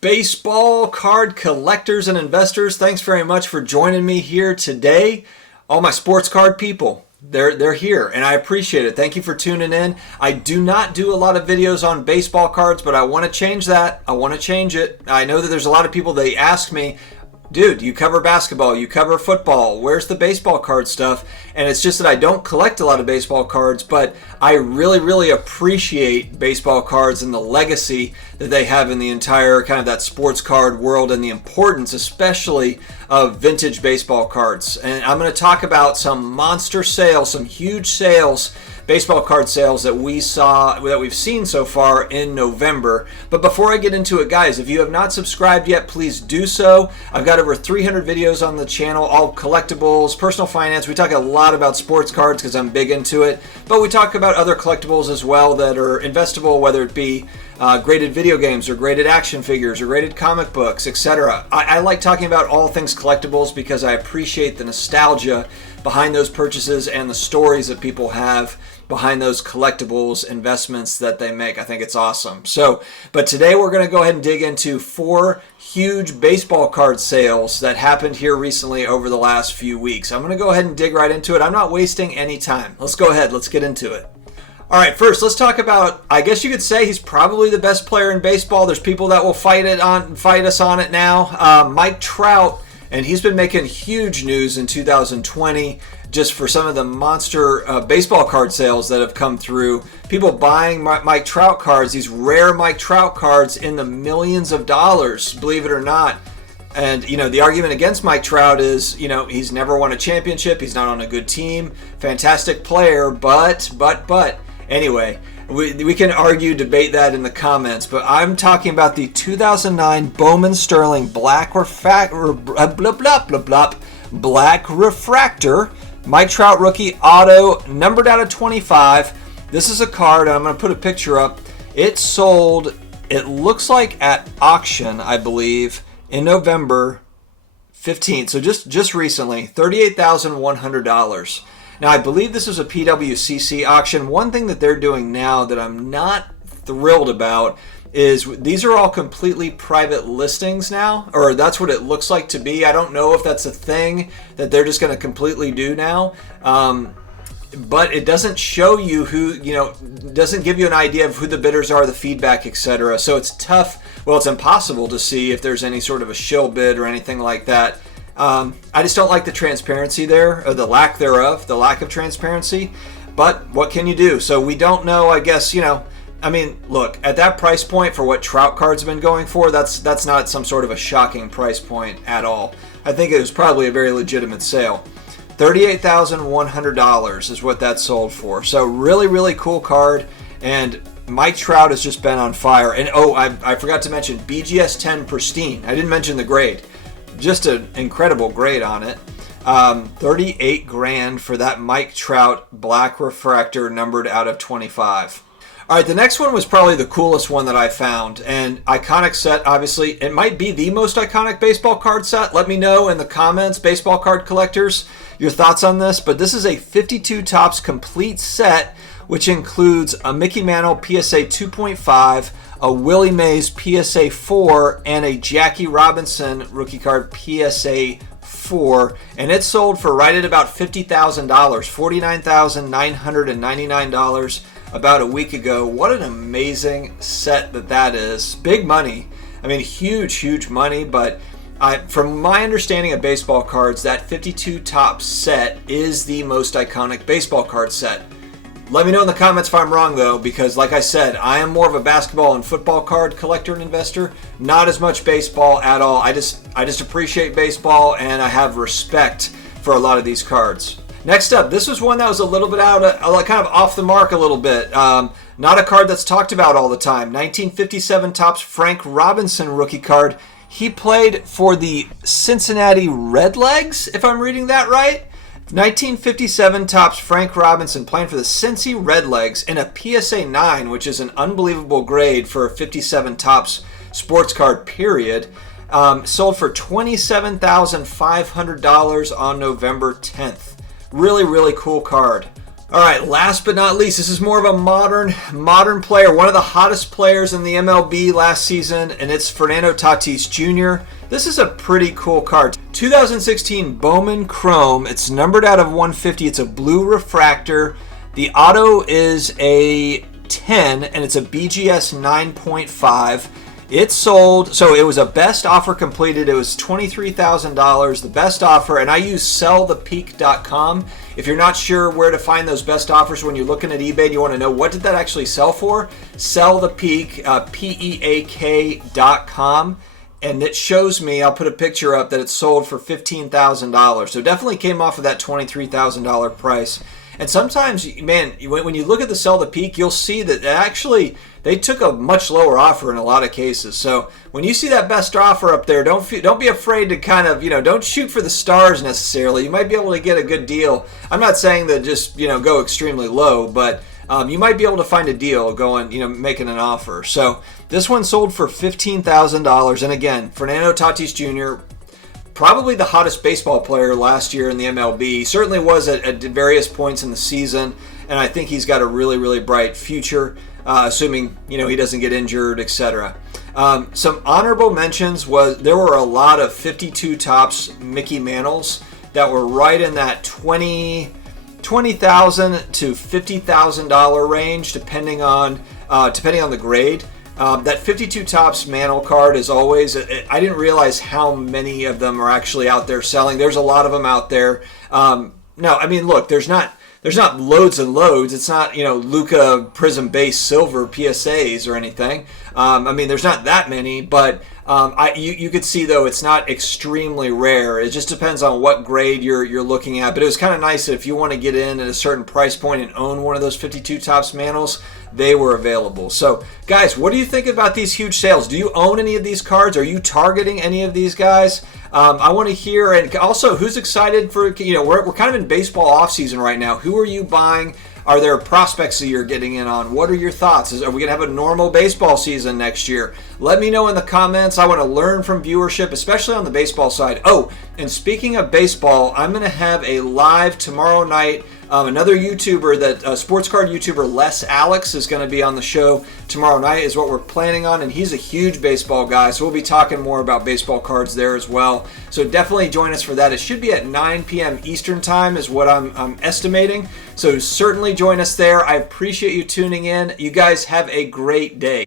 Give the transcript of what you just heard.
Baseball card collectors and investors, thanks very much for joining me here today. All my sports card people, they're here and I appreciate it. Thank you for tuning in. I do not do a lot of videos on baseball cards, but I want to change that. I want to change it. I know that there's a lot of people, they ask me, dude, you cover basketball, you cover football, where's the baseball card stuff? And it's just that I don't collect a lot of baseball cards, but I really appreciate baseball cards and the legacy that they have in the entire kind of that sports card world and the importance especially of vintage baseball cards. And I'm going to talk about some monster sales, some huge sales, baseball card sales that we've seen so far in November. But before I get into it, guys, if you have not subscribed yet, please do so. I've got over 300 videos on the channel, all collectibles, personal finance. We talk a lot about sports cards because I'm big into it, but we talk about other collectibles as well that are investable, whether it be graded video games or graded action figures or graded comic books, etc. I like talking about all things collectibles because I appreciate the nostalgia behind those purchases and the stories that people have behind those collectibles investments that they make. I think it's awesome. But today we're going to go ahead and dig into 4 huge baseball card sales that happened here recently over the last few weeks. I'm going to go ahead and dig right into it. I'm not wasting any time. Let's go ahead. Let's get into it. All right, first let's talk about, I guess you could say he's probably the best player in baseball. There's people that will fight us on it now. Mike Trout, and he's been making huge news in 2020 just for some of the monster baseball card sales that have come through. People buying Mike Trout cards, these rare Mike Trout cards in the millions of dollars, believe it or not. And, the argument against Mike Trout is, he's never won a championship. He's not on a good team. Fantastic player, but. Anyway, we can argue, debate that in the comments, but I'm talking about the 2009 Bowman Sterling Black Refractor Mike Trout rookie auto, numbered out of 25. This is a card, and I'm going to put a picture up. It sold, it looks like at auction, I believe, in November 15th. So just recently, $38,100. Now, I believe this is a PWCC auction. One thing that they're doing now that I'm not thrilled about is these are all completely private listings now, or that's what it looks like to be. I don't know if that's a thing that they're just going to completely do now. But it doesn't show you who, doesn't give you an idea of who the bidders are, the feedback, etc. So it's tough. Well, it's impossible to see if there's any sort of a shill bid or anything like that. I just don't like the transparency there, or the lack thereof, the lack of transparency. But what can you do? So we don't know, I guess, look, at that price point for what Trout cards have been going for, that's not some sort of a shocking price point at all. I think it was probably a very legitimate sale. $38,100 is what that sold for. So really cool card, and Mike Trout has just been on fire. And I forgot to mention BGS 10 Pristine. I didn't mention the grade. Just an incredible grade on it. 38 grand for that Mike Trout Black Refractor numbered out of 25. All right, the next one was probably the coolest one that I found. And iconic set, obviously. It might be the most iconic baseball card set. Let me know in the comments, baseball card collectors, your thoughts on this. But this is a 52 Topps complete set, which includes a Mickey Mantle PSA 2.5, a Willie Mays PSA 4, and a Jackie Robinson rookie card PSA 4. And it sold for right at about $50,000, $49,999 about a week ago. What an amazing set that is. Big money. I mean, huge money, but from my understanding of baseball cards, that 52 Topps set is the most iconic baseball card set. Let me know in the comments if I'm wrong, though, because like I said, I am more of a basketball and football card collector and investor, not as much baseball at all. I just appreciate baseball, and I have respect for a lot of these cards. Next up, this was one that was a little bit kind of off the mark a little bit. Not a card that's talked about all the time. 1957 Topps Frank Robinson rookie card. He played for the Cincinnati Redlegs, if I'm reading that right. 1957 Topps Frank Robinson playing for the Cincy Redlegs in a PSA 9, which is an unbelievable grade for a 57 Topps sports card, period. Sold for $27,500 on November 10th. Really cool card. All right, last but not least, this is more of a modern player, one of the hottest players in the MLB last season, and it's Fernando Tatis Jr. This is a pretty cool card. 2016 Bowman Chrome. It's numbered out of 150. It's a blue refractor. The auto is a 10, and it's a BGS 9.5. It sold, so it was a best offer completed. It was $23,000, the best offer, and I use sellthepeak.com. If you're not sure where to find those best offers when you're looking at eBay and you want to know what did that actually sell for, sellthepeak, PEAK.com, and it shows me, I'll put a picture up, that it sold for $15,000. So definitely came off of that $23,000 price. And sometimes, man, when you look at the Sell the Peak, you'll see that actually they took a much lower offer in a lot of cases. So when you see that best offer up there, don't be afraid to kind of, don't shoot for the stars necessarily. You might be able to get a good deal. I'm not saying that just, go extremely low, but you might be able to find a deal going, making an offer. So this one sold for $15,000. And again, Fernando Tatis Jr., probably the hottest baseball player last year in the MLB. He certainly was at various points in the season, and I think he's got a really, really bright future, assuming he doesn't get injured, etc. Some honorable mentions there were a lot of 52 tops Mickey Mantles that were right in that $20,000 to $50,000 range, depending on the grade. That 52 tops Mantle card is always, I didn't realize how many of them are actually out there selling. There's a lot of them out there. No, I mean, look, there's not loads and loads. It's not, Luca Prism Base Silver PSAs or anything. I mean, there's not that many, but you could see, though, it's not extremely rare. It just depends on what grade you're looking at. But it was kind of nice that if you want to get in at a certain price point and own one of those 52 tops Mantles, they were available. So, guys, what do you think about these huge sales? Do you own any of these cards? Are you targeting any of these guys? I want to hear, and also, who's excited for, we're kind of in baseball off season right now. Who are you buying? Are there prospects that you're getting in on? What are your thoughts? Are we going to have a normal baseball season next year? Let me know in the comments. I want to learn from viewership, especially on the baseball side. Oh, and speaking of baseball, I'm going to have a live tomorrow night. Another YouTuber, sports card YouTuber Les Alex, is going to be on the show tomorrow night, is what we're planning on, and he's a huge baseball guy, so we'll be talking more about baseball cards there as well. So definitely join us for that. It should be at 9 p.m. Eastern Time is what I'm estimating, so certainly join us there. I appreciate you tuning in. You guys have a great day.